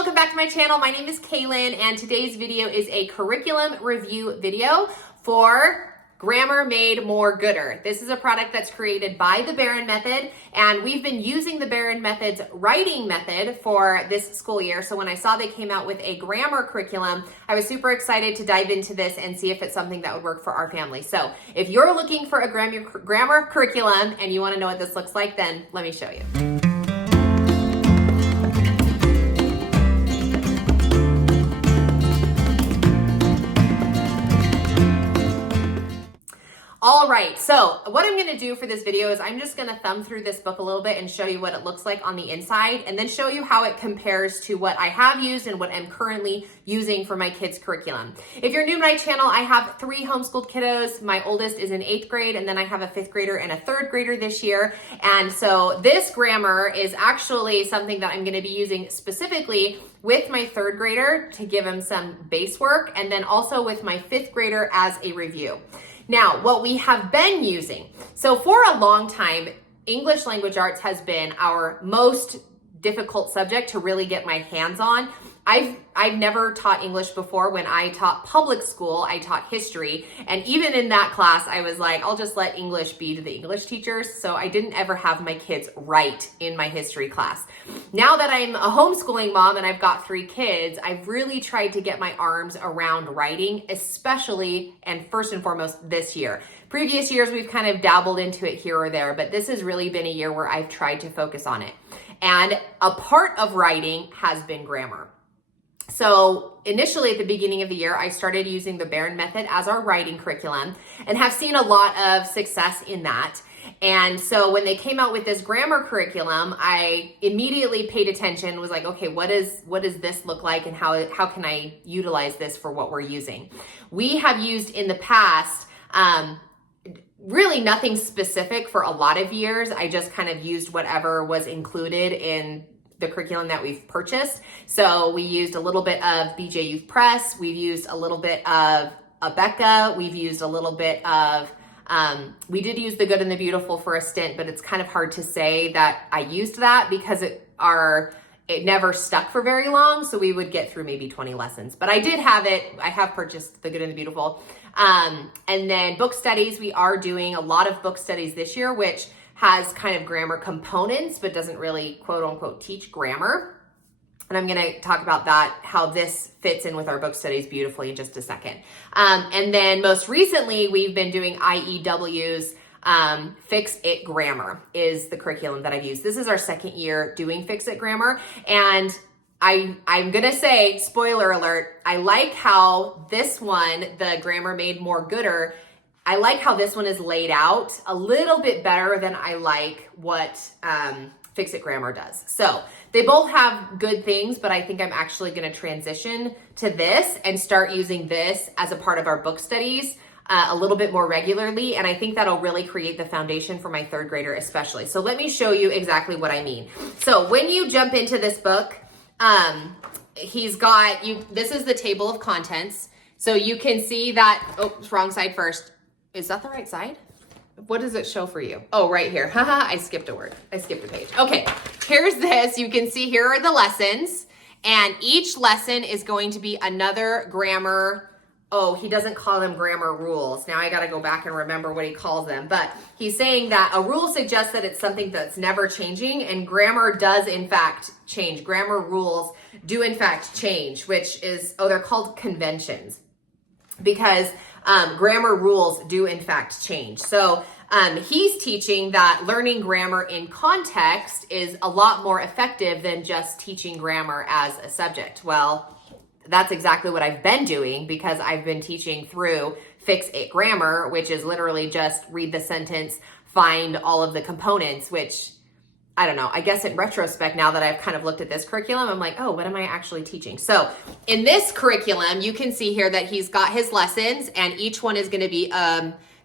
welcome back to my channel. My name is Kaylin, and today's video is a curriculum review video for Grammar Made More Gooder. This is a product that's created by the Barron Method, and we've been using the Barron Method's writing method for this school year. So when I saw they came out with a grammar curriculum, I was super excited to dive into this and see if it's something that would work for our family. So if you're looking for a grammar curriculum and you want to know what this looks like, then let me show you. All right, so what I'm gonna do for this video is I'm just gonna thumb through this book a little bit and show you what it looks like on the inside, and then show you how it compares to what I have used and what I'm currently using for my kids' curriculum. If you're new to my channel, I have 3 homeschooled kiddos. My oldest is in 8th grade, and then I have a 5th grader and a 3rd grader this year. And so this grammar is actually something that I'm gonna be using specifically with my 3rd grader to give him some base work, and then also with my 5th grader as a review. Now, what we have been using, so for a long time, English language arts has been our most difficult subject to really get my hands on. I've never taught English before. When I taught public school, I taught history. And even in that class, I was like, I'll just let English be to the English teachers. So I didn't ever have my kids write in my history class. Now that I'm a homeschooling mom and I've got 3 kids, I've really tried to get my arms around writing, especially and first and foremost this year. Previous years, we've kind of dabbled into it here or there, but this has really been a year where I've tried to focus on it. And a part of writing has been grammar. So initially at the beginning of the year, I started using the Barron Method as our writing curriculum and have seen a lot of success in that. And so when they came out with this grammar curriculum, I immediately paid attention, was like, okay, what does this look like, and how can I utilize this for what we're using? We have used in the past, really nothing specific for a lot of years. I just kind of used whatever was included in the curriculum that we've purchased. So we used a little bit of BJ Youth Press. We've used a little bit of Abeka. We've used a little bit of, we did use The Good and the Beautiful for a stint, but it's kind of hard to say that I used that because it never stuck for very long. So we would get through maybe 20 lessons, but I did have it. I have purchased The Good and the Beautiful. And then book studies, we are doing a lot of book studies this year, which has kind of grammar components, but doesn't really quote unquote teach grammar. And I'm gonna talk about that, how this fits in with our book studies beautifully in just a second. And then most recently, we've been doing IEW's Fix It Grammar is the curriculum that I've used. This is our 2nd year doing Fix It Grammar. And I'm gonna say, spoiler alert, I like how this one, the Grammar Made More Gooder, I like how this one is laid out a little bit better than I like what Fix It Grammar does. So they both have good things, but I think I'm actually gonna transition to this and start using this as a part of our book studies a little bit more regularly. And I think that'll really create the foundation for my 3rd grader especially. So let me show you exactly what I mean. So when you jump into this book, he's got you. This is the table of contents. So you can see that, oh, wrong side first. Is that the right side? What does it show for you? Oh, right here. Haha, I skipped a word. I skipped a page. Okay, here's this. You can see here are the lessons, and each lesson is going to be another grammar. Oh, he doesn't call them grammar rules. Now I got to go back and remember what he calls them. But he's saying that a rule suggests that it's something that's never changing, and grammar does in fact change. Grammar rules do in fact change, which is, oh, they're called conventions, because grammar rules do in fact change. So he's teaching that learning grammar in context is a lot more effective than just teaching grammar as a subject. Well, that's exactly what I've been doing, because I've been teaching through Fix It Grammar, which is literally just read the sentence, find all of the components, which I don't know, I guess in retrospect, now that I've kind of looked at this curriculum, I'm like, oh, what am I actually teaching? So in this curriculum, you can see here that he's got his lessons, and each one is going to be,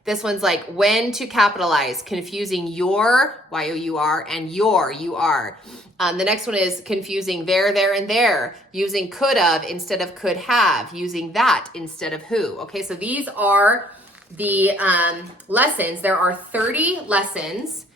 this one's like when to capitalize, confusing your, Y-O-U-R, and your, U-R. The next one is confusing there, and there, using could have instead of could have, using that instead of who. Okay, so these are the lessons. There are 30 lessons.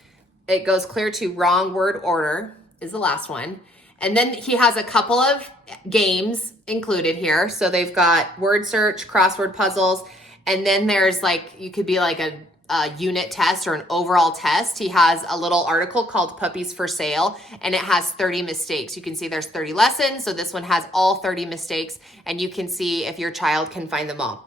It goes clear to wrong word order is the last one. And then he has a couple of games included here. So they've got word search, crossword puzzles, and then there's like, you could be like a unit test or an overall test. He has a little article called Puppies for Sale, and it has 30 mistakes. You can see there's 30 lessons. So this one has all 30 mistakes, and you can see if your child can find them all.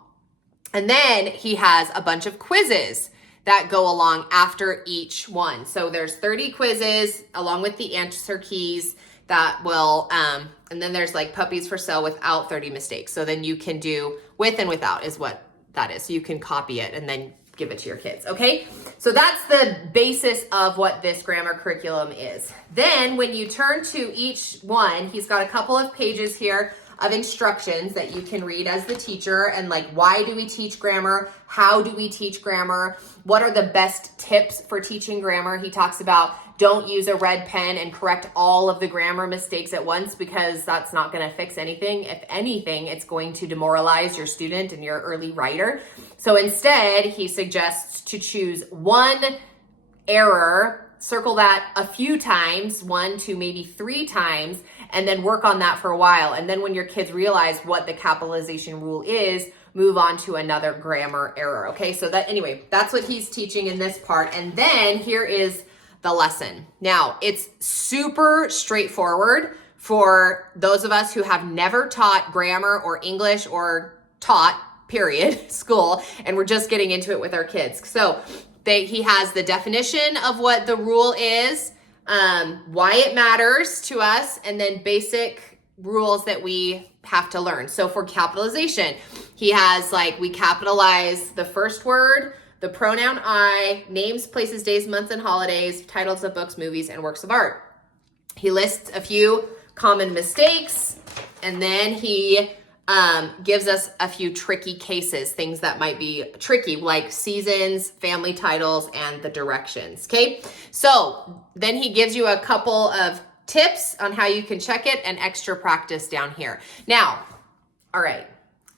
And then he has a bunch of quizzes that go along after each one. So there's 30 quizzes along with the answer keys that will, and then there's like Puppies for Sale without 30 mistakes. So then you can do with and without is what that is. So you can copy it and then give it to your kids, okay? So that's the basis of what this grammar curriculum is. Then when you turn to each one, he's got a couple of pages here of instructions that you can read as the teacher, and like, why do we teach grammar? How do we teach grammar? What are the best tips for teaching grammar? He talks about don't use a red pen and correct all of the grammar mistakes at once, because that's not going to fix anything. If anything, it's going to demoralize your student and your early writer. So instead, he suggests to choose one error, circle that a few times, 1 to maybe 3 times, and then work on that for a while. And then when your kids realize what the capitalization rule is, move on to another grammar error. Okay, so that, anyway, that's what he's teaching in this part. And then here is the lesson. Now, it's super straightforward for those of us who have never taught grammar or English or taught, period, school, and we're just getting into it with our kids. So he has the definition of what the rule is, why it matters to us, and then basic rules that we have to learn. So for capitalization, he has like, we capitalize the first word, the pronoun I, names, places, days, months, and holidays, titles of books, movies, and works of art. He lists a few common mistakes, and then he gives us a few tricky cases, things that might be tricky, like seasons, family titles, and the directions, okay? So then he gives you a couple of tips on how you can check it and extra practice down here. Now, all right,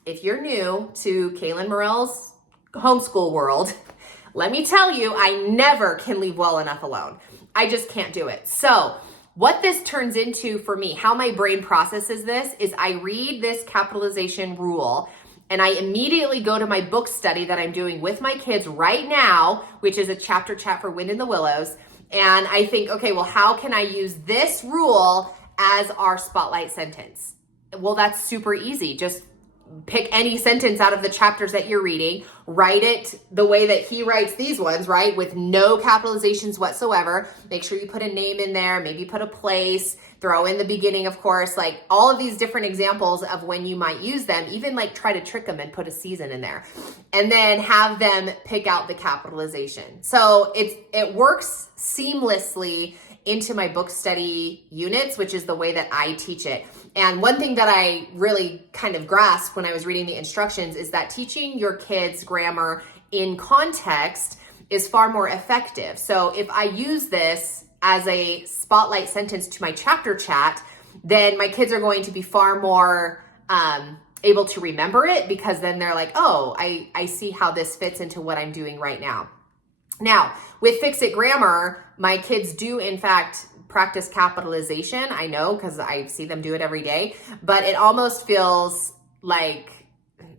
if you're new to Kaylin Morell's homeschool world, let me tell you, I never can leave well enough alone. I just can't do it. So what this turns into for me, how my brain processes this, is I read this capitalization rule and I immediately go to my book study that I'm doing with my kids right now, which is a chapter chat for Wind in the Willows. And I think, okay, well, how can I use this rule as our spotlight sentence? Well, that's super easy. Just pick any sentence out of the chapters that you're reading, write it the way that he writes these ones, right? With no capitalizations whatsoever. Make sure you put a name in there, maybe put a place, throw in the beginning, of course, like all of these different examples of when you might use them, even like try to trick them and put a season in there, and then have them pick out the capitalization. So it works seamlessly into my book study units, which is the way that I teach it. And one thing that I really kind of grasped when I was reading the instructions is that teaching your kids grammar in context is far more effective. So if I use this as a spotlight sentence to my chapter chat, then my kids are going to be far more able to remember it, because then they're like, oh, I see how this fits into what I'm doing right now. Now, with Fix It Grammar, my kids do, in fact, practice capitalization. I know, because I see them do it every day, but it almost feels like,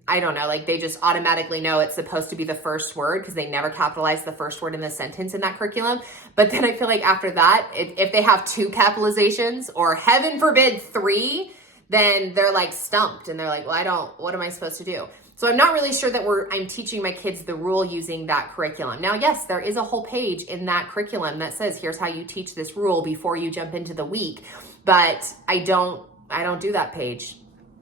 I don't know, like they just automatically know it's supposed to be the first word, because they never capitalize the first word in the sentence in that curriculum. But then I feel like after that, if they have 2 capitalizations, or heaven forbid 3, then they're like stumped and they're like, well, what am I supposed to do? So I'm not really sure that I'm teaching my kids the rule using that curriculum. Now, yes, there is a whole page in that curriculum that says, here's how you teach this rule before you jump into the week. But I don't do that page.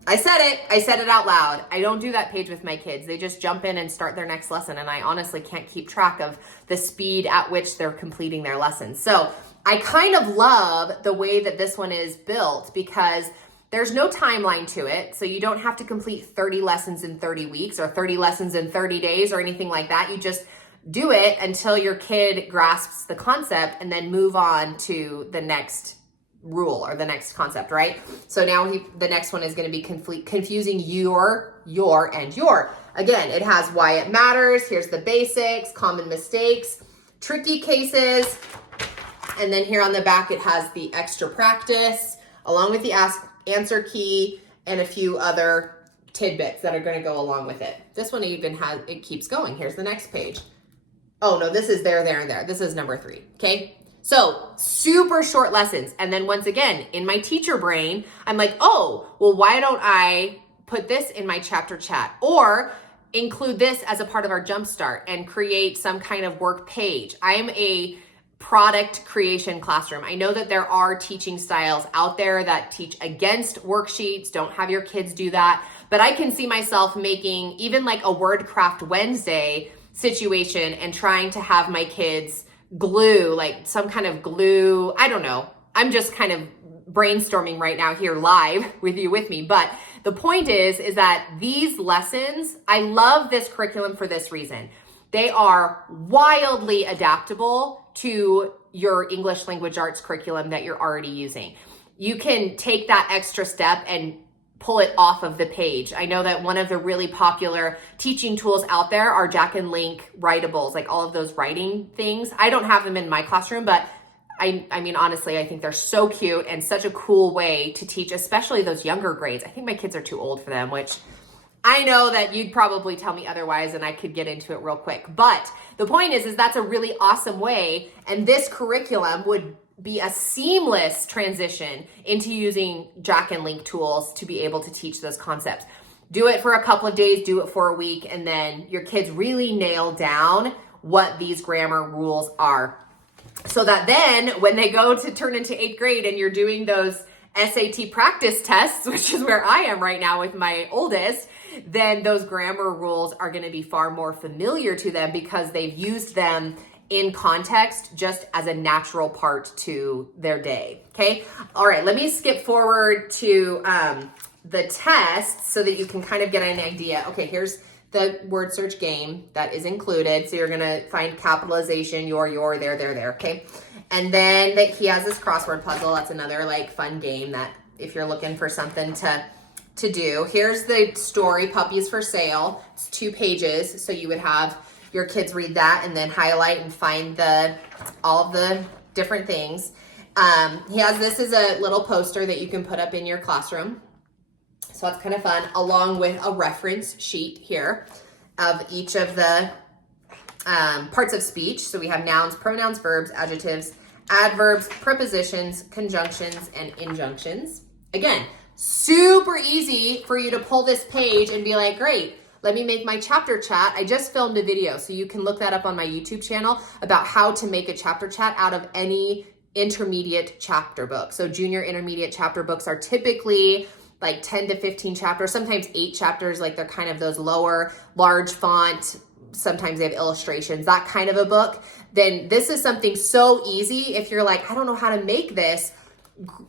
I said it out loud. I don't do that page with my kids. They just jump in and start their next lesson. And I honestly can't keep track of the speed at which they're completing their lessons. So I kind of love the way that this one is built, because there's no timeline to it, so you don't have to complete 30 lessons in 30 weeks or 30 lessons in 30 days or anything like that. You just do it until your kid grasps the concept, and then move on to the next rule or the next concept, right? So now the next one is going to be confusing your, and your. Again, it has why it matters. Here's the basics, common mistakes, tricky cases, and then here on the back it has the extra practice. along with the answer key and a few other tidbits that are going to go along with it. This one even has, it keeps going. Here's the next page. Oh no, this is there, and there. This is number 3, okay? So super short lessons. And then once again, in my teacher brain, I'm like, oh, well, why don't I put this in my chapter chat or include this as a part of our Jumpstart and create some kind of work page. I am a product creation classroom. I know that there are teaching styles out there that teach against worksheets. Don't have your kids do that. But I can see myself making even like a WordCraft Wednesday situation and trying to have my kids glue, like some kind of glue. I don't know. I'm just kind of brainstorming right now here live with you with me. But the point is that these lessons, I love this curriculum for this reason. They are wildly adaptable to your English language arts curriculum that you're already using. You can take that extra step and pull it off of the page. I know that one of the really popular teaching tools out there are Jack and Link writables, like all of those writing things. I don't have them in my classroom, but I mean, honestly, I think they're so cute and such a cool way to teach, especially those younger grades. I think my kids are too old for them, which I know that you'd probably tell me otherwise and I could get into it real quick. But the point is that's a really awesome way. And this curriculum would be a seamless transition into using Jack and Link tools to be able to teach those concepts. Do it for a couple of days, do it for a week, and then your kids really nail down what these grammar rules are. So that then when they go to turn into 8th grade and you're doing those SAT practice tests, which is where I am right now with my oldest, then those grammar rules are going to be far more familiar to them because they've used them in context just as a natural part to their day. Okay. All right. Let me skip forward to the test so that you can kind of get an idea. Okay. Here's the word search game that is included. So you're going to find capitalization, your, there. Okay. And then he has this crossword puzzle. That's another like fun game that if you're looking for something to do. Here's the story, Puppies for Sale. It's 2 pages. So you would have your kids read that and then highlight and find all the different things. This is a little poster that you can put up in your classroom. So that's kind of fun, along with a reference sheet here of each of the parts of speech. So we have nouns, pronouns, verbs, adjectives, adverbs, prepositions, conjunctions, and injunctions. Again, super easy for you to pull this page and be like, great, let me make my chapter chat. I just filmed a video, so you can look that up on my YouTube channel about how to make a chapter chat out of any intermediate chapter book. So junior intermediate chapter books are typically like 10 to 15 chapters, sometimes 8 chapters, like they're kind of those lower, large font, sometimes they have illustrations, that kind of a book. Then this is something so easy. If you're like, I don't know how to make this,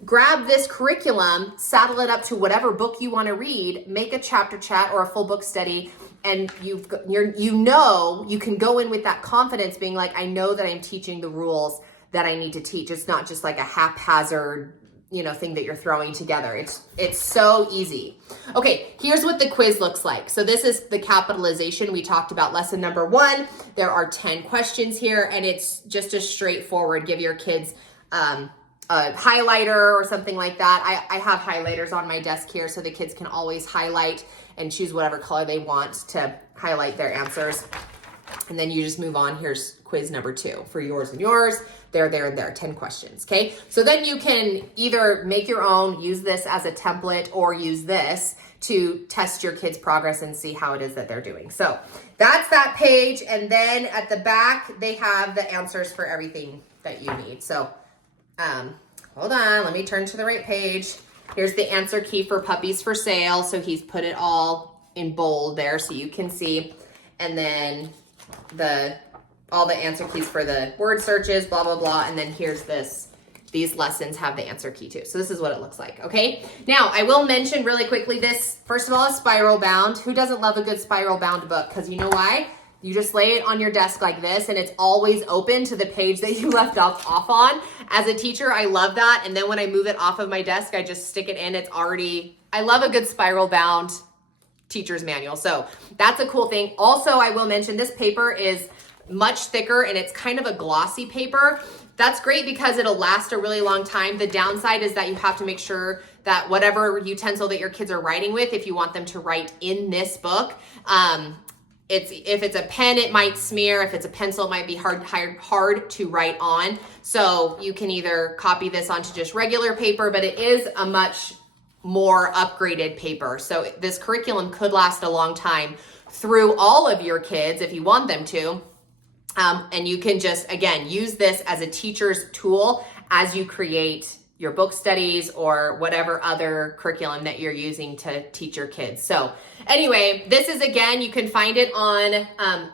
grab this curriculum, saddle it up to whatever book you want to read, make a chapter chat or a full book study, and you can go in with that confidence being like, I know that I'm teaching the rules that I need to teach. It's not just like a haphazard, thing that you're throwing together. It's so easy. Okay, here's what the quiz looks like. So this is the capitalization. We talked about lesson number 1. There are 10 questions here, and it's just a straightforward, give your kids a highlighter or something like that. I have highlighters on my desk here so the kids can always highlight and choose whatever color they want to highlight their answers. And then you just move on. Here's quiz number 2 for yours and yours. There, 10 questions, okay? So then you can either make your own, use this as a template, or use this to test your kids' progress and see how it is that they're doing. So that's that page. And then at the back, they have the answers for everything that you need. So hold on, let me turn to the right page. Here's the answer key for Puppies for Sale. So he's put it all in bold there so you can see. And then all the answer keys for the word searches, blah, blah, blah. And then here's this. These lessons have the answer key too. So this is what it looks like, okay? Now, I will mention really quickly this, first of all, is spiral bound. Who doesn't love a good spiral bound book? Because you know why? You just lay it on your desk like this and it's always open to the page that you left off on. As a teacher, I love that. And then when I move it off of my desk, I just stick it in. I love a good spiral bound teacher's manual. So that's a cool thing. Also, I will mention this paper is much thicker and it's kind of a glossy paper. That's great because it'll last a really long time. The downside is that you have to make sure that whatever utensil that your kids are writing with, if you want them to write in this book, if it's a pen, it might smear. If it's a pencil, it might be hard to write on. So you can either copy this onto just regular paper, but it is a much more upgraded paper. So this curriculum could last a long time through all of your kids if you want them to. And you can just, again, use this as a teacher's tool as you create your book studies or whatever other curriculum that you're using to teach your kids. So anyway, this is, again, you can find it on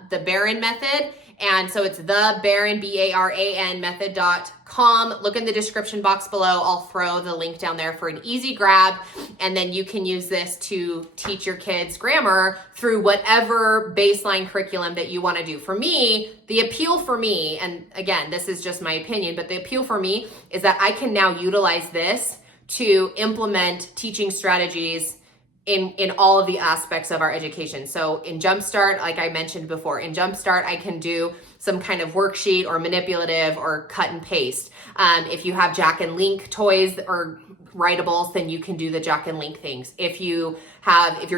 the Baran method. And so it's the Baran, B-A-R-A-N method.com. Look in the description box below. I'll throw the link down there for an easy grab. And then you can use this to teach your kids grammar through whatever baseline curriculum that you want to do. For me, the appeal for me, and again, this is just my opinion, but the appeal for me is that I can now utilize this to implement teaching strategies in all of the aspects of our education. So in Jumpstart, like I mentioned before, in Jumpstart, I can do some kind of worksheet or manipulative or cut and paste. If you have Jack and Link toys or writables, then you can do the Jack and Link things. If you're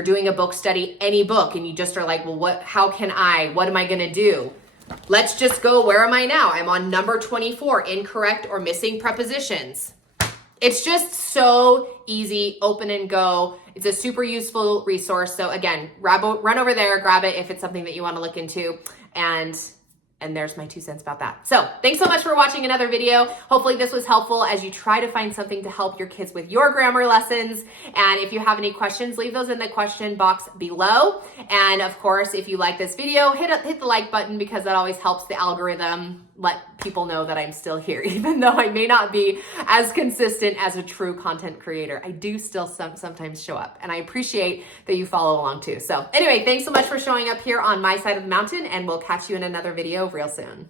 doing a book study, any book, and you just are like, well, what am I gonna do? Let's just go, where am I now? I'm on number 24, incorrect or missing prepositions. It's just so easy, open and go. It's a super useful resource. So again, run over there, grab it if it's something that you want to look into. And there's my 2 cents about that. So thanks so much for watching another video. Hopefully this was helpful as you try to find something to help your kids with your grammar lessons. And if you have any questions, leave those in the question box below. And of course, if you like this video, hit the like button because that always helps the algorithm let people know that I'm still here, even though I may not be as consistent as a true content creator. I do still sometimes show up, and I appreciate that you follow along too. So anyway, thanks so much for showing up here on my side of the mountain, and we'll catch you in another video real soon.